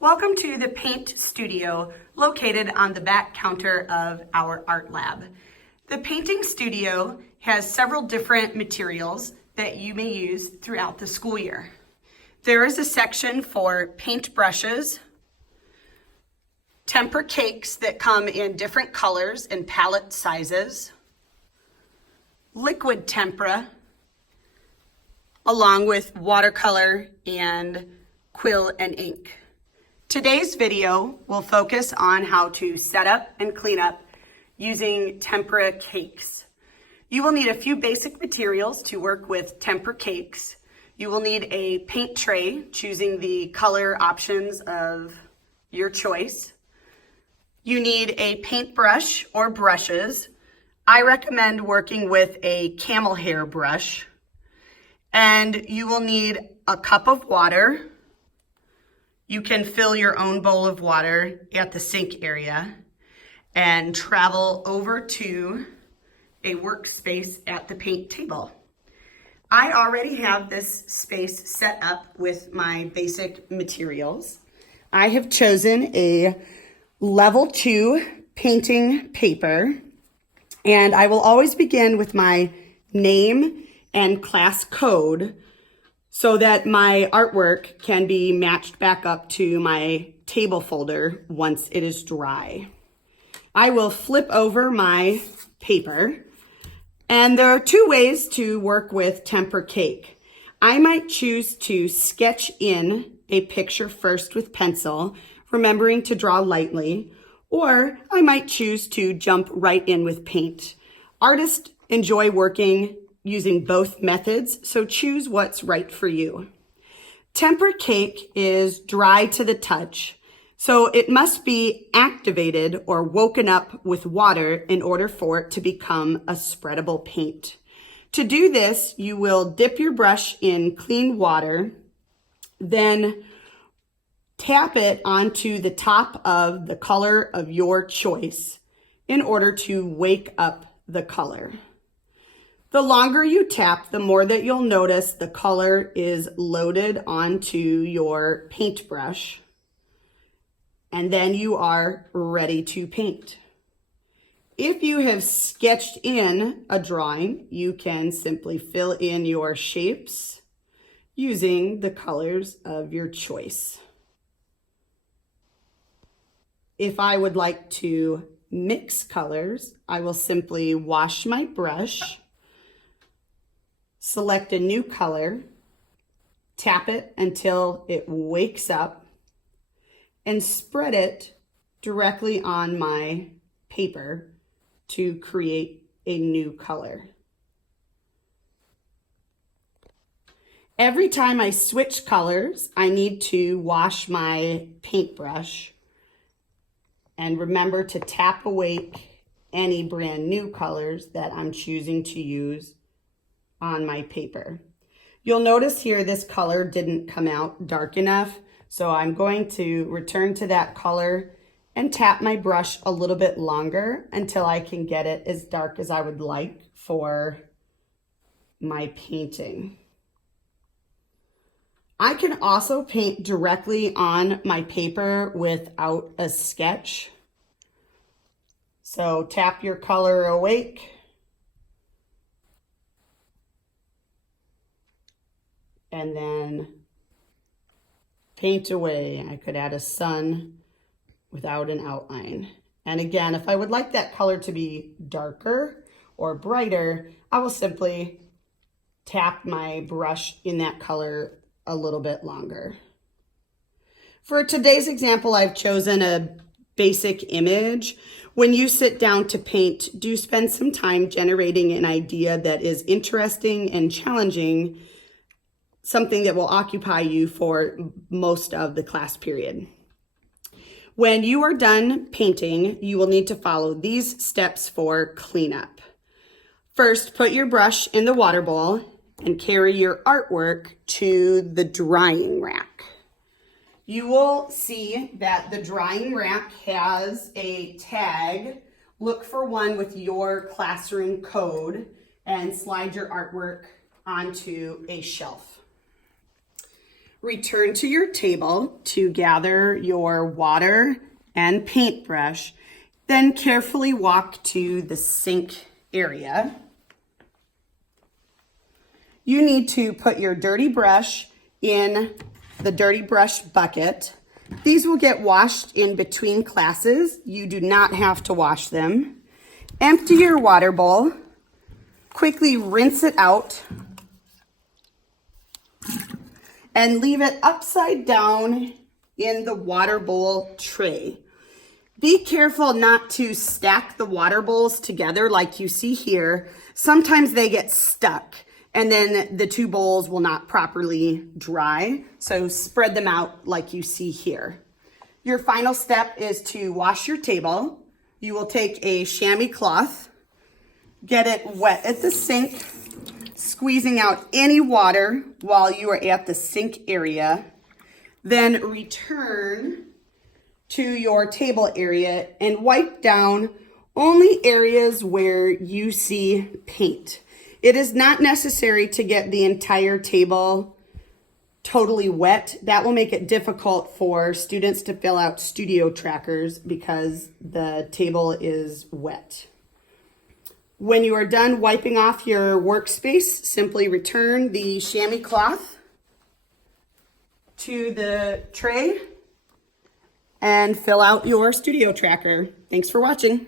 Welcome to the paint studio located on the back counter of our art lab. The painting studio has several different materials that you may use throughout the school year. There is a section for paint brushes, tempera cakes that come in different colors and palette sizes, liquid tempera, along with watercolor and quill and ink. Today's video will focus on how to set up and clean up using tempera cakes. You will need a few basic materials to work with tempera cakes. You will need a paint tray, choosing the color options of your choice. You need a paintbrush or brushes. I recommend working with a camel hair brush. And you will need a cup of water. You can fill your own bowl of water at the sink area and travel over to a workspace at the paint table. I already have this space set up with my basic materials. I have chosen a level 2 painting paper, and I will always begin with my name and class code so that my artwork can be matched back up to my table folder once it is dry. I will flip over my paper, and there are two ways to work with tempera cake. I might choose to sketch in a picture first with pencil, remembering to draw lightly, or I might choose to jump right in with paint. Artists enjoy working using both methods, so choose what's right for you. Tempera cake is dry to the touch, so it must be activated or woken up with water in order for it to become a spreadable paint. To do this, you will dip your brush in clean water, then tap it onto the top of the color of your choice in order to wake up the color. The longer you tap, the more that you'll notice the color is loaded onto your paintbrush, and then you are ready to paint. If you have sketched in a drawing, you can simply fill in your shapes using the colors of your choice. If I would like to mix colors, I will simply wash my brush, select a new color, tap it until it wakes up, and spread it directly on my paper to create a new color. Every time I switch colors, I need to wash my paintbrush and remember to tap awake any brand new colors that I'm choosing to use on my paper. You'll notice here this color didn't come out dark enough, so I'm going to return to that color and tap my brush a little bit longer until I can get it as dark as I would like for my painting. I can also paint directly on my paper without a sketch. So tap your color awake, and then paint away. I could add a sun without an outline. And again, if I would like that color to be darker or brighter, I will simply tap my brush in that color a little bit longer. For today's example, I've chosen a basic image. When you sit down to paint, do spend some time generating an idea that is interesting and challenging, something that will occupy you for most of the class period. When you are done painting, you will need to follow these steps for cleanup. First, put your brush in the water bowl and carry your artwork to the drying rack. You will see that the drying rack has a tag. Look for one with your classroom code and slide your artwork onto a shelf. Return to your table to gather your water and paintbrush. Then carefully walk to the sink area. You need to put your dirty brush in the dirty brush bucket. These will get washed in between classes. You do not have to wash them. Empty your water bowl. Quickly rinse it out and leave it upside down in the water bowl tray. Be careful not to stack the water bowls together like you see here. Sometimes they get stuck and then the two bowls will not properly dry. So spread them out like you see here. Your final step is to wash your table. You will take a chamois cloth, get it wet at the sink, squeezing out any water while you are at the sink area. Then return to your table area and wipe down only areas where you see paint. It is not necessary to get the entire table totally wet. That will make it difficult for students to fill out studio trackers because the table is wet. When you are done wiping off your workspace, simply return the chamois cloth to the tray and fill out your studio tracker. Thanks for watching.